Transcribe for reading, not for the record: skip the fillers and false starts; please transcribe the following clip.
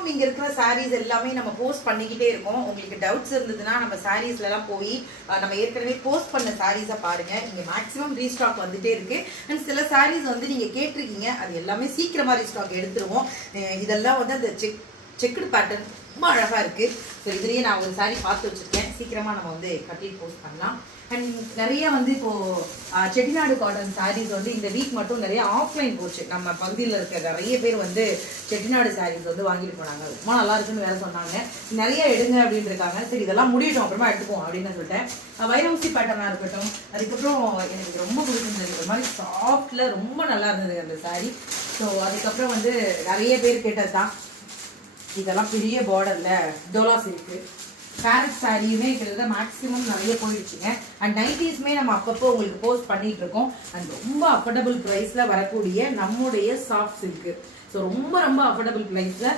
Maximum இங்கே இருக்கிற சாரீஸ் எல்லாமே நம்ம போஸ்ட் பண்ணிக்கிட்டே இருக்கோம். உங்களுக்கு டவுட்ஸ் இருந்ததுன்னா நம்ம சாரீஸ்லாம் போய் நம்ம ஏற்கனவே போஸ்ட் பண்ண சாரீஸை பாருங்கள். இங்கே மேக்ஸிமம் ரீஸ்டாக் வந்துகிட்டே இருக்குது. அண்ட் சில சாரீஸ் வந்து நீங்கள் கேட்டிருக்கீங்க, அது எல்லாமே சீக்கிரமாக ரீஸ்டாக் எடுத்துருவோம். இதெல்லாம் வந்து அந்த செக்குடு பேட்டர்ன் ரொம்ப அழகாக இருக்குது. ஸோ இதுலேயே நான் ஒரு சாரீ பார்த்து வச்சுருக்கேன். சீக்கிரமாக நம்ம வந்து கட்டிட்டு போஸ்ட் பண்ணலாம். அண்ட் நிறைய வந்து இப்போது செட்டிநாடு காட்டன் சாரீஸ் வந்து இந்த வீக் மட்டும் நிறைய ஆஃப்லைன் போச்சு. நம்ம பகுதியில் இருக்க நிறைய பேர் வந்து செட்டிநாடு சாரீஸ் வந்து வாங்கிட்டு போனாங்க. ரொம்ப நல்லா இருக்குன்னு வேறு சொன்னாங்க. நிறைய எடுங்க அப்படின்னு இருக்காங்க. சரி இதெல்லாம் முடியட்டும் அப்புறமா எடுத்துப்போம் அப்படின்னு சொல்லிட்டேன். வைரவுசி பேட்டர்னாக இருக்கட்டும், அதுக்கப்புறம் எனக்கு ரொம்ப பிடிச்சிருந்தது. ஒரு மாதிரி சாஃப்டில் ரொம்ப நல்லா இருந்தது அந்த சாரீ. ஸோ அதுக்கப்புறம் வந்து நிறைய பேர் கேட்டது தான் இதெல்லாம் பெரிய பார்டரில் டோலா சில்க்கு பேரட் சாரியுமே கிட்டத்தட்ட மேக்ஸிமம் நிறைய போயிடுச்சுங்க. அண்ட் நைட்டிஸ்மே நம்ம அப்பப்போ உங்களுக்கு போஸ்ட் பண்ணிட்டு இருக்கோம். அண்ட் ரொம்ப அஃபோர்டபுள் ப்ரைஸில் வரக்கூடிய நம்முடைய சாஃப்ட் சில்க்கு. ஸோ ரொம்ப ரொம்ப அஃபோர்டபுள் ப்ரைஸில்